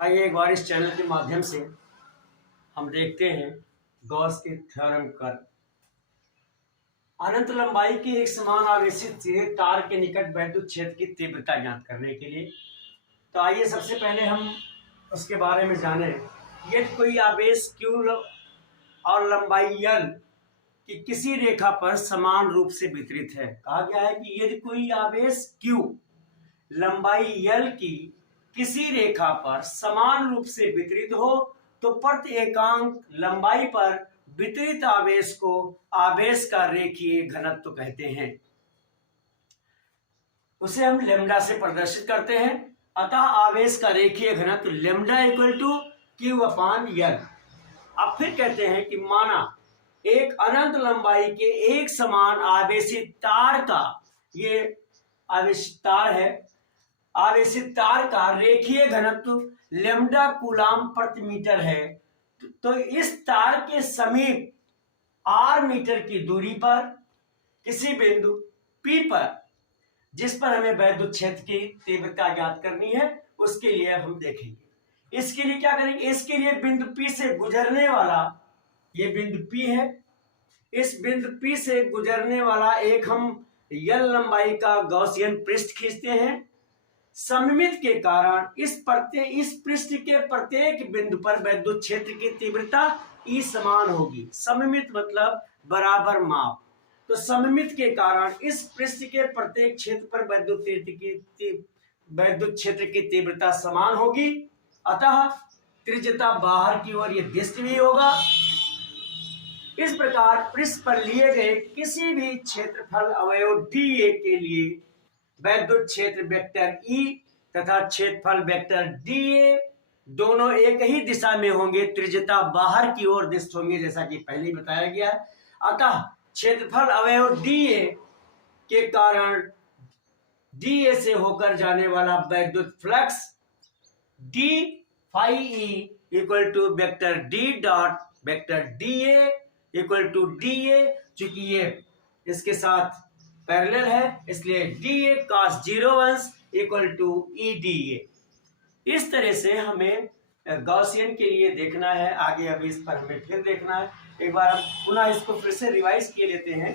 आइए एक बार इस चैनल के माध्यम से हम देखते हैं गॉस के थ्योरम का अनंत लंबाई के एक समान आवेशित सीधे तार के निकट वैद्युत क्षेत्र की तीव्रता ज्ञात करने के लिए। तो आइए सबसे पहले हम उसके बारे में जानें। यदि कोई आवेश Q और लंबाई L की किसी रेखा पर समान रूप से वितरित है। कहा गया है कि यदि कोई आवेश Q लंबाई L की किसी रेखा पर समान रूप से वितरित हो तो प्रति एकांक लंबाई पर वितरित आवेश को आवेश का रेखीय घनत्व कहते हैं। उसे हम लेमडा से प्रदर्शित करते हैं। अतः आवेश का रेखीय घनत्व lambda equal to Q upon L। अब फिर कहते हैं कि माना एक अनंत लंबाई के एक समान आवेशित तार का, ये आवेशित तार है, आवेशित तार का रेखीय घनत्व लेमडा कूलाम प्रति मीटर है। तो इस तार के समीप r मीटर की दूरी पर किसी बिंदु P पर, जिस पर हमें वैद्युत क्षेत्र की तीव्रता ज्ञात करनी है, उसके लिए हम देखेंगे। इसके लिए क्या करेंगे, इसके लिए बिंदु P से गुजरने वाला, ये बिंदु P है, इस बिंदु P से गुजरने वाला एक हम L लंबाई का गॉसियन पृष्ठ खींचते हैं। सममित के कारण इस पृष्ठ के प्रत्येक बिंदु पर वैद्युत क्षेत्र की तीव्रता E समान होगी। सममित मतलब बराबर माप। तो सममित के कारण इस पृष्ठ के प्रत्येक क्षेत्र पर वैद्युत क्षेत्र की तीव्रता समान होगी। अतः त्रिज्यता बाहर की ओर यह दिष्ट भी होगा। इस प्रकार पृष्ठ पर लिए गए किसी भी क्षेत्रफल अवयव dA के लिए वैद्युत क्षेत्र वेक्टर E तथा क्षेत्रफल वेक्टर dA दोनों एक ही दिशा में होंगे, त्रिज्यता बाहर की ओर दिष्ट होंगे, जैसा कि पहले बताया गया है। अतः क्षेत्रफल अवयव dA के कारण dA से होकर जाने वाला वैद्युत flux d phi E equal to vector d dot vector dA equal to dA, चूंकि ये इसके साथ पैरेलल है इसलिए dA cos 0 अंश इक्वल टू EdA। इस तरह से हमें गॉसियन के लिए देखना है। आगे अभी इस पर हमें फिर देखना है। एक बार हम पुनः इसको फिर से रिवाइज किए लेते हैं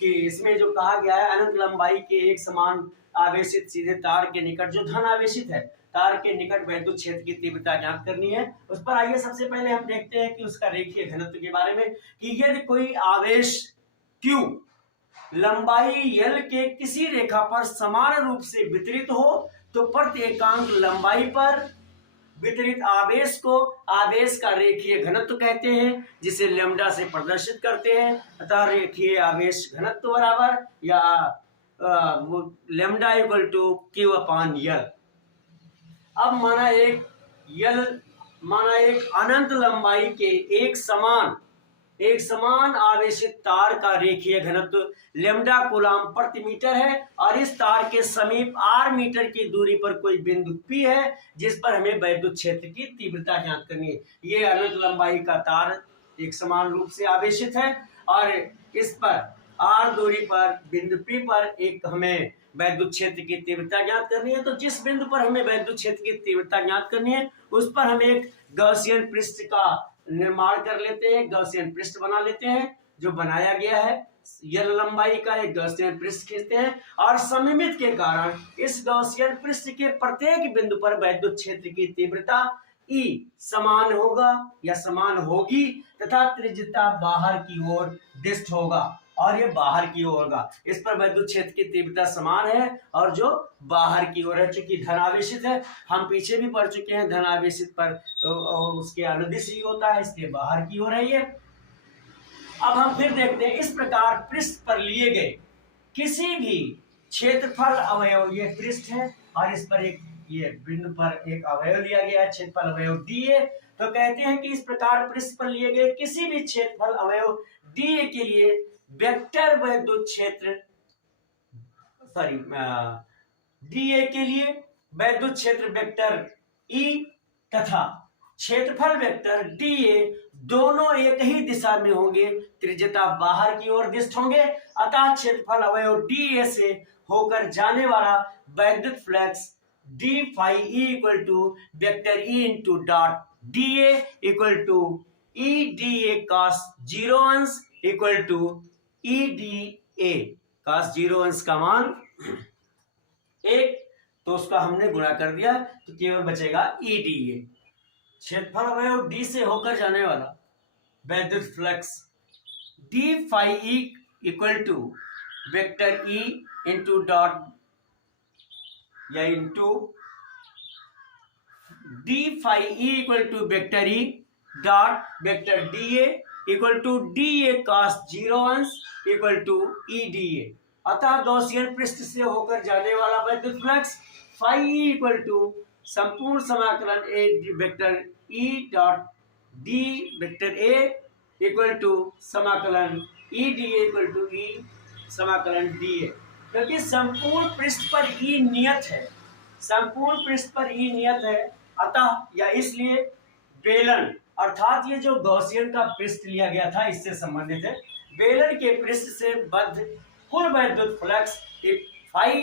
कि इसमें जो कहा गया है अनंत लंबाई के एक समान आवेशित सीधे तार के निकट, जो धन आवेशित है, तार के निकट वैद्युत क्षेत्र की तीव्रता ज्ञात करनी है। उस पर आइए सबसे पहले हम देखते हैं कि उसका रेखीय घनत्व के बारे में, कि यदि कोई आवेश Q लंबाई L के किसी रेखा पर समान रूप से वितरित हो तो प्रति एकांक लंबाई पर वितरित आवेश को आवेश का रेखीय घनत्व कहते हैं, जिसे लेमडा से प्रदर्शित करते हैं। अतः रेखीय आवेश घनत्व बराबर या lambda equal to Q upon L। अब माना एक अनंत लंबाई के एक समान आवेशित तार का रेखीय घनत्व लेमडा कूलाम प्रति मीटर है और इस तार के समीप r मीटर की दूरी पर कोई बिंदु P है, जिस पर हमें वैद्युत क्षेत्र की तीव्रता ज्ञात करनी है। ये अनंत लंबाई का तार एक समान रूप से आवेशित है और इस पर r दूरी पर बिंदु P पर एक हमें वैद्युत क्षेत्र की तीव्रता ज्ञात करनी है। तो जिस बिंदु पर हमें वैद्युत क्षेत्र की तीव्रता ज्ञात करनी है, उस पर हम एक गॉसियन पृष्ठ का निर्माण कर लेते हैं, गॉसियन पृष्ठ बना लेते हैं, जो बनाया गया है। L लंबाई का एक गॉसियन पृष्ठ खींचते हैं और सममित के कारण इस गॉसियन पृष्ठ के प्रत्येक बिंदु पर वैद्युत क्षेत्र की तीव्रता E समान होगा या समान होगी तथा त्रिज्यता बाहर की ओर दिष्ट होगा और ये बाहर की ओर होगा। इस पर वैद्युत क्षेत्र की तीव्रता समान है और जो बाहर की ओर है, चूंकि धनावेशित है, हम पीछे भी पढ़ चुके हैं, धनावेशित पर उसके अनुदिश ही होता है, इसलिए बाहर की ओर है ये। अब हम फिर देखते हैं, इस प्रकार पृष्ठ पर लिए गए किसी भी क्षेत्रफल अवयव, ये पृष्ठ है और इस पर एक ये बिंदु पर एक अवयव लिया गया है, क्षेत्रफल अवयव dA। तो कहते हैं कि इस प्रकार पृष्ठ पर लिए गए किसी भी क्षेत्रफल अवयव dA के लिए वेक्टर वैद्युत क्षेत्र dA के लिए वैद्युत क्षेत्र वेक्टर E तथा क्षेत्रफल वेक्टर dA दोनों एक ही दिशा में होंगे, त्रिज्यता बाहर की ओर दिष्ट होंगे। अतः क्षेत्रफल अवयव dA से होकर जाने वाला वैद्युत flux D phi E equal to vector E into dot d A equal to E D A cos 0 अंश equal to E D A cos 0 अंश का मान 1, तो उसका हमने गुणा कर दिया तो केवल बचेगा ई डी ए। क्षेत्रफल अवयव डी से होकर जाने वाला वैद्युत flux D phi E equal to vector E into dot या into D phi E equal to vector E dot vector D A equal to D A cos 0 अंश equal to E D A. अतः Gaussian पृष्ठ से होकर जाने वाला वैद्युत flux phi E equal to संपूर्ण समाकलन A vector E dot D vector A equal to समाकलन E D A equal to ई समाकलन डी ए। क्योंकि संपूर्ण पृष्ठ पर ई नियत है, संपूर्ण पृष्ठ पर ई नियत है, अतः या इसलिए बेलन अर्थात ये जो गॉसियन का पृष्ठ लिया गया था इससे संबंधित है। बेलन के पृष्ठ से बद्ध कुल वैद्युत फ्लक्स फाई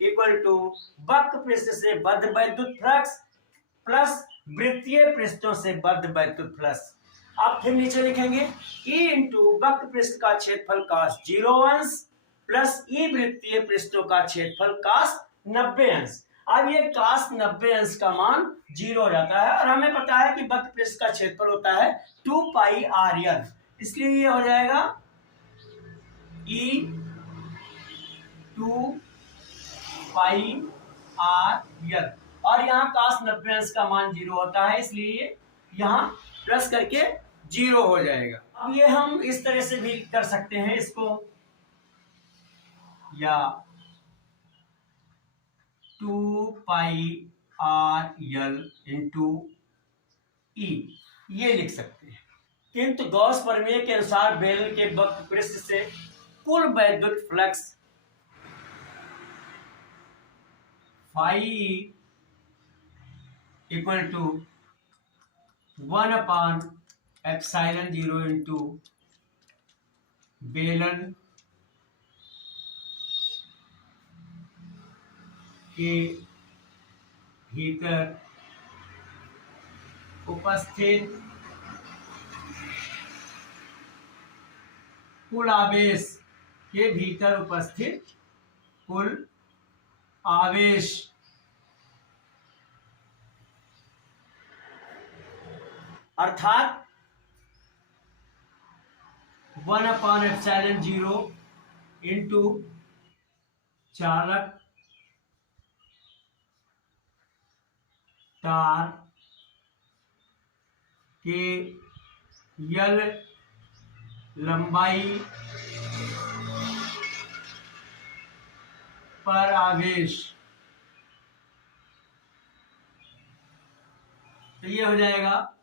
इक्वल टू वक्र पृष्ठ से बद्ध वैद्युत फ्लक्स प्लस वृत्तीय पृष्ठों से बद्ध वैद्युत फ्लक्स। अब फिर नीचे लिखेंगे ई इंटू वक्र पृष्ठ का क्षेत्रफल cos 0 अंश प्लस ई वृत्तीय पृष्ठों का क्षेत्रफल cos 90 अंश। अब ये cos 90 अंश का मान 0 हो जाता है और हमें पता है कि वक्र पृष्ठ का क्षेत्रफल होता है 2 पाई आर यल, इसलिए ये हो जाएगा ई 2 पाई आर यल और यहाँ cos 90 अंश का मान 0 होता है, इसलिए यहाँ प्लस करके 0 हो जाएगा। अब ये हम इस तरह से भी कर सकते हैं इसको, या 2 पाई आर यल इंटू ई ये लिख सकते हैं। किंतु गॉस प्रमेय के अनुसार बेलन के वक्र पृष्ठ से कुल वैद्युत flux phi equal to 1/ε0 into बेलन के भीतर उपस्थित कुल आवेश के भीतर उपस्थित कुल आवेश अर्थात 1/ε0 इंटू चालक तार के यल लंबाई पर आवेश, तो ये हो जाएगा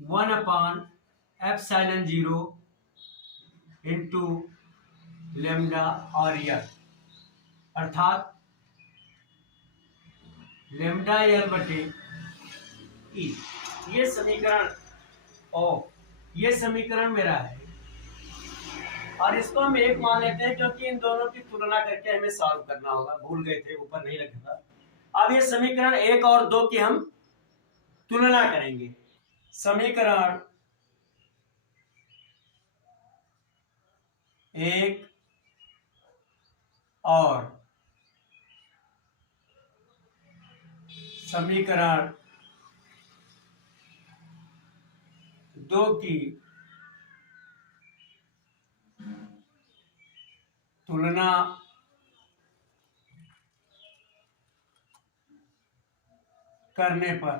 1/ε0 इंटू लेमडा और यल अर्थात लेमडा यल बटे ई। ये समीकरण ये समीकरण मेरा है और इसको हम एक मान लेते हैं क्योंकि इन दोनों की तुलना करके हमें सॉल्व करना होगा, भूल गए थे ऊपर नहीं लिखा था। अब ये समीकरण 1 और 2 की हम तुलना करेंगे। समीकरण 1 और समीकरण 2 की तुलना करने पर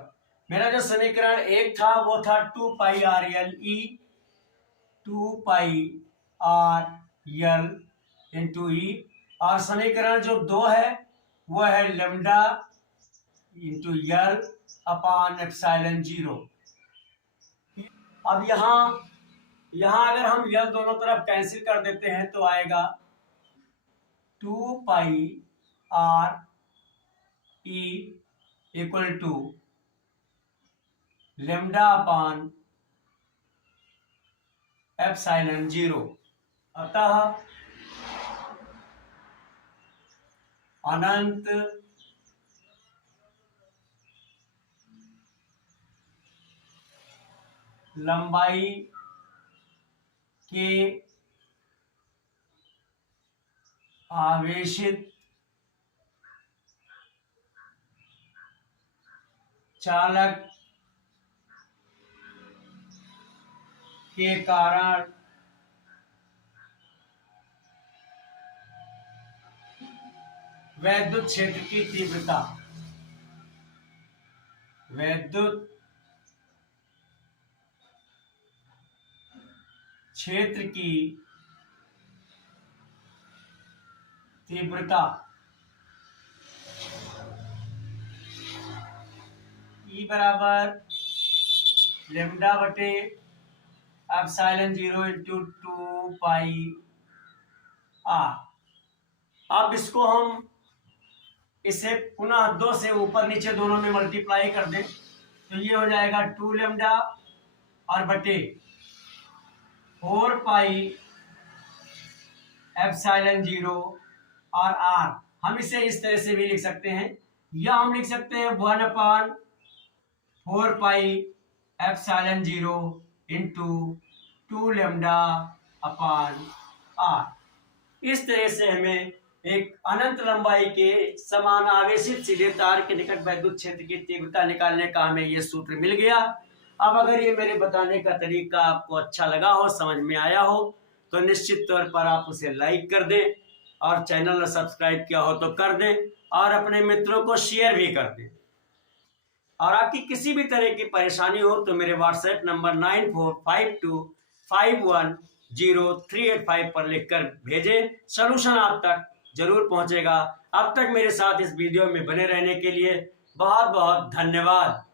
मेरा जो समीकरण 1 था वो था 2 pi R L E 2 pi R L into E और समीकरण जो 2 है वो है lambda into L upon epsilon 0। अब यहाँ अगर हम यल दोनों तरफ कैंसिल कर देते हैं तो आएगा 2 pi R E equal to lambda upon epsilon 0। अतः अनंत लंबाई के आवेशित चालक के कारण वैद्युत क्षेत्र की तीव्रता, वैद्युत क्षेत्र की तीव्रता E बराबर लेमडा बटे एप्सिलॉन 0 इंटू 2 पाई आर। अब इसको हम इसे पुनः 2 से ऊपर नीचे दोनों में मल्टीप्लाई कर दें तो ये हो जाएगा 2 लेमडा और बटे 4 पाई एप्सिलॉन 0 और आर। हम इसे इस तरह से भी लिख सकते हैं, या हम लिख सकते हैं 1/4 pi epsilon 0 into 2 lambda upon R. इस तरह से हमें एक अनंत लंबाई के समान आवेशित सीधे तार के निकट वैद्युत क्षेत्र की तीव्रता निकालने का हमें यह सूत्र मिल गया। अब अगर ये मेरे बताने का तरीका आपको अच्छा लगा हो, समझ में आया हो, तो निश्चित तौर पर आप उसे लाइक कर दें और चैनल सब्सक्राइब किया हो तो कर दें और अपने मित्रों को शेयर भी कर दें। और आपकी किसी भी तरह की परेशानी हो तो मेरे व्हाट्सएप नंबर 9452510385 पर लिखकर भेजें, सलूशन आप तक जरूर पहुंचेगा। अब तक मेरे साथ इस वीडियो में बने रहने के लिए बहुत बहुत धन्यवाद।